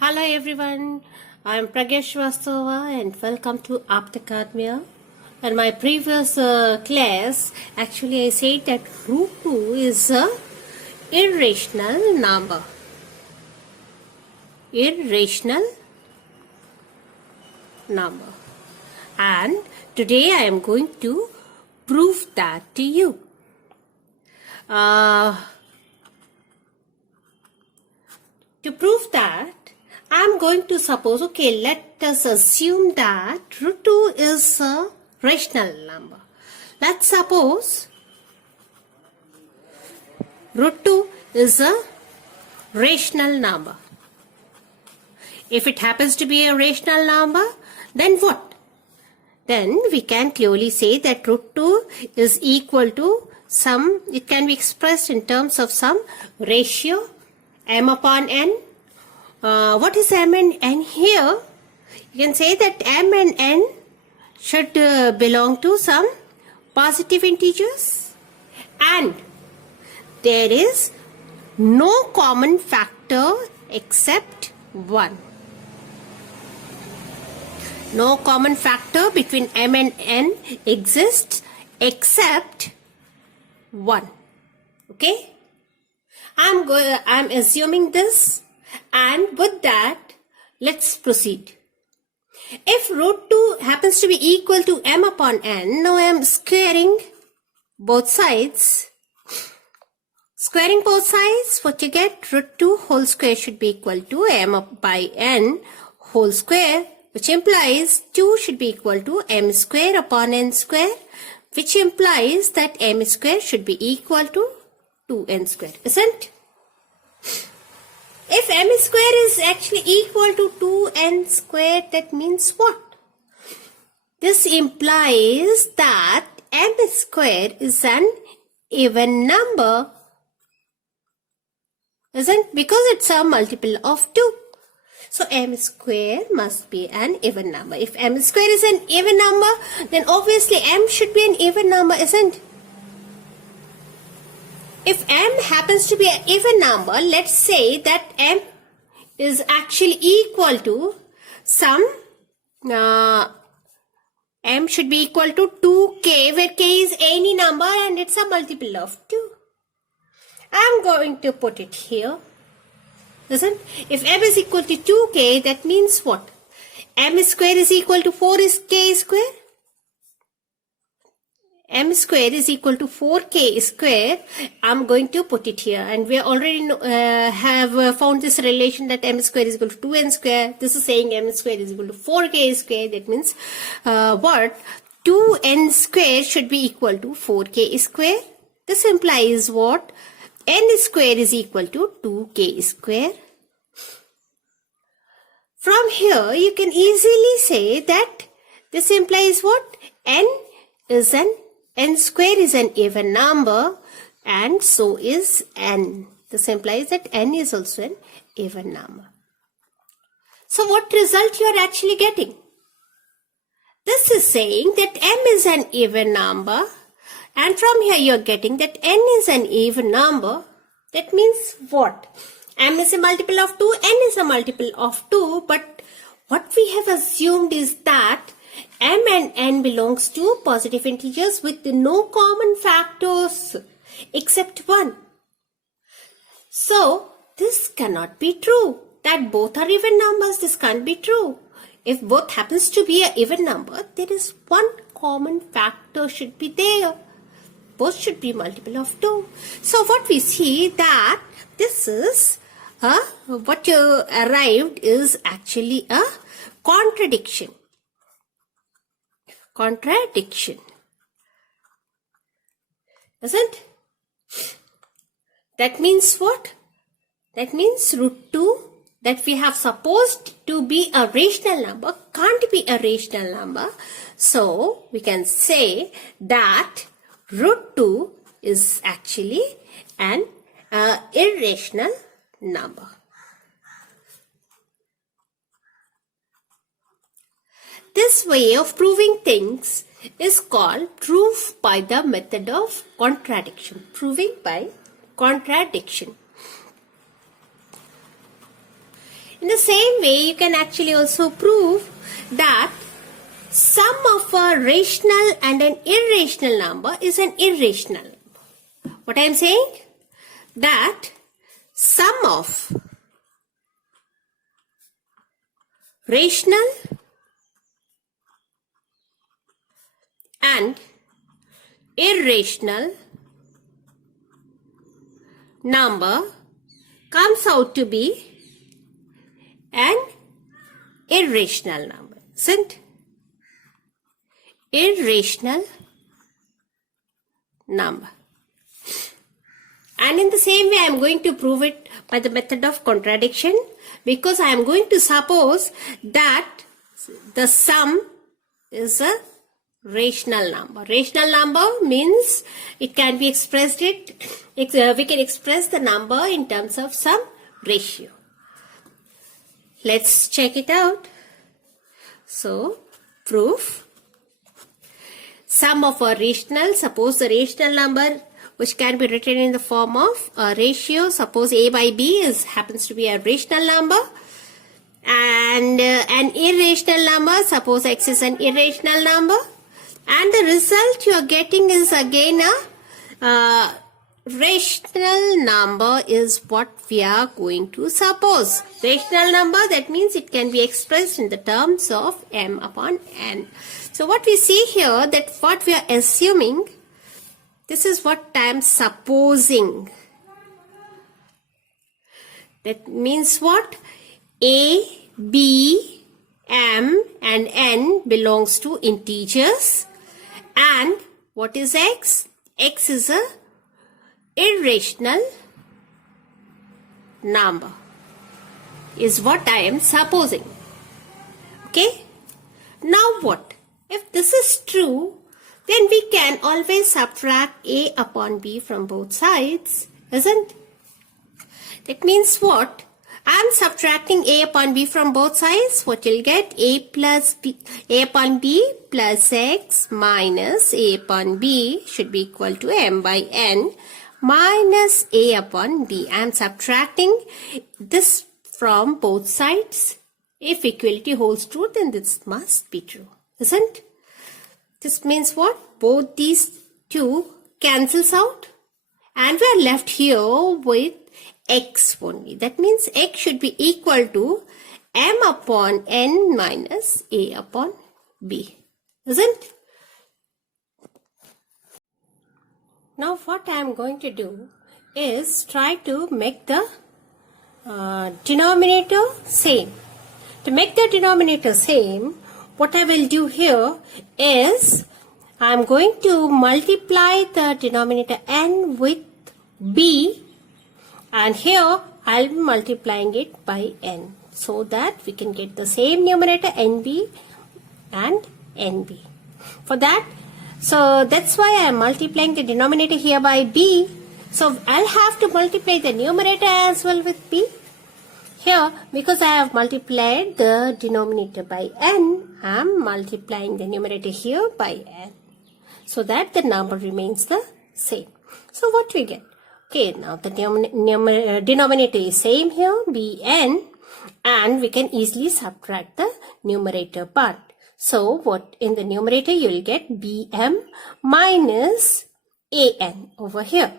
Hello everyone, I am Pragesh Vastava and welcome to Aptacademia. In my previous class, actually I said that root 2 is a irrational number. Irrational number. And today I am going to prove that to you. To prove that, I am going to suppose, okay, let us assume that root 2 is a rational number. Let's suppose root 2 is a rational number. If it happens to be a rational number, then what? Then we can clearly say that root 2 is equal to some, it can be expressed in terms of some ratio m upon n. What is m and n here? You can say that m and n should belong to some positive integers, and there is no common factor except 1. No common factor between m and n exists except 1. Okay? I'm assuming this, and with that, let's proceed. If root 2 happens to be equal to m upon n, now I am squaring both sides. Squaring both sides, what you get? Root 2 whole square should be equal to m up by n whole square, which implies 2 should be equal to m square upon n square, which implies that m square should be equal to 2n square, isn't? If m square is actually equal to 2n square, that means what? This implies that m square is an even number, isn't? Because it's a multiple of 2. So m square must be an even number. If m square is an even number, then obviously m should be an even number, isn't? If m happens to be an even number, let's say that m is actually equal to some, m should be equal to 2k, where k is any number and it's a multiple of 2. I'm going to put it here. Listen, if m is equal to 2k, that means what? M square is equal to 4k square. M square is equal to 4k square. I'm going to put it here, and we already have found this relation that m square is equal to 2n square. This is saying m square is equal to 4k square. That means what? 2n square should be equal to 4k square. This implies what? N square is equal to 2k square. From here, you can easily say that this implies what? N square is an even number, and so is n. This implies that n is also an even number. So what result you are actually getting? This is saying that m is an even number, and from here you are getting that n is an even number. That means what? M is a multiple of 2, n is a multiple of 2, but what we have assumed is that m and n belongs to positive integers with no common factors except 1. So, this cannot be true. That both are even numbers, this can't be true. If both happens to be an even number, there is one common factor should be there. Both should be multiple of 2. So, what we see that this is what you arrived is actually a contradiction. Contradiction. Isn't? That means what? That means root 2 that we have supposed to be a rational number can't be a rational number. So, we can say that root 2 is actually an irrational number. This way of proving things is called proof by the method of contradiction. Proving by contradiction. In the same way, you can actually also prove that sum of a rational and an irrational number is an irrational number. What I am saying? That sum of rational and irrational number comes out to be an irrational number, isn't? Irrational number. And in the same way, I am going to prove it by the method of contradiction, because I am going to suppose that the sum is a rational number. Rational number means it can be expressed we can express the number in terms of some ratio. Let's check it out. So, proof. Sum of a rational, suppose the rational number which can be written in the form of a ratio. Suppose A by B happens to be a rational number. And an irrational number, suppose X is an irrational number. And the result you are getting is again a rational number is what we are going to suppose. Rational number, that means it can be expressed in the terms of m upon n. So what we see here, that what we are assuming, this is what I am supposing. That means what? A, B, m and n belongs to integers. And what is x? X is a irrational number, is what I am supposing. Okay? Now what? If this is true, then we can always subtract a upon b from both sides, isn't? That means what? I am subtracting a upon b from both sides. What you'll get? A upon b plus x minus a upon b should be equal to m by n minus a upon b. I am subtracting this from both sides. If equality holds true, then this must be true, isn't? This means what? Both these two cancels out and we are left here with x only. That means x should be equal to m upon n minus a upon b, isn't? Now what I am going to do is try to make the denominator same. To make the denominator same, what I will do here is I am going to multiply the denominator n with b, and here I will be multiplying it by n, so that we can get the same numerator nb and nb. For that, so that's why I am multiplying the denominator here by b. So I'll have to multiply the numerator as well with b. Here, because I have multiplied the denominator by n, I am multiplying the numerator here by n, so that the number remains the same. So what we get? Okay, now the denominator is same here, bn, and we can easily subtract the numerator part. So what in the numerator you will get bm minus an over here.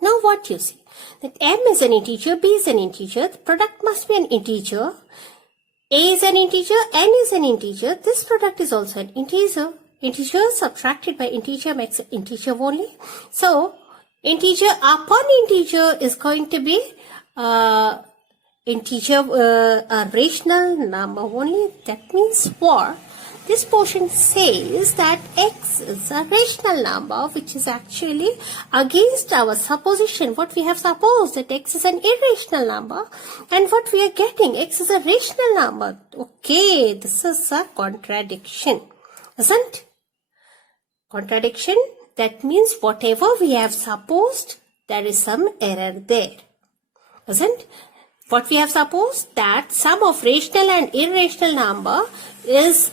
Now what you see? That m is an integer, b is an integer, the product must be an integer, a is an integer, n is an integer, this product is also an integer. Integer subtracted by integer makes an integer only. So integer upon integer is going to be a rational number only. That means what? This portion says that x is a rational number, which is actually against our supposition. What we have supposed, that x is an irrational number, and what we are getting, x is a rational number. Okay, this is a contradiction, isn't? Contradiction, that means whatever we have supposed, there is some error there, isn't? what we have supposed, that sum of rational and irrational number is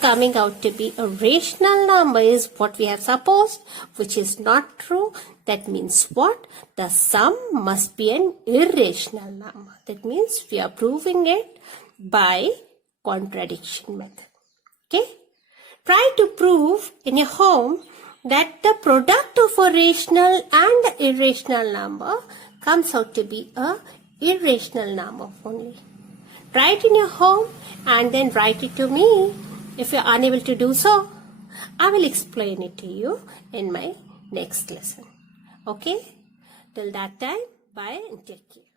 coming out to be a rational number, is what we have supposed, which is not true. That means what? The sum must be an irrational number. That means we are proving it by contradiction method. Okay? Try to prove in your home that the product of a rational and irrational number comes out to be a irrational number only. Write in your home and then write it to me. If you are unable to do so, I will explain it to you in my next lesson. Okay? Till that time, bye and take care.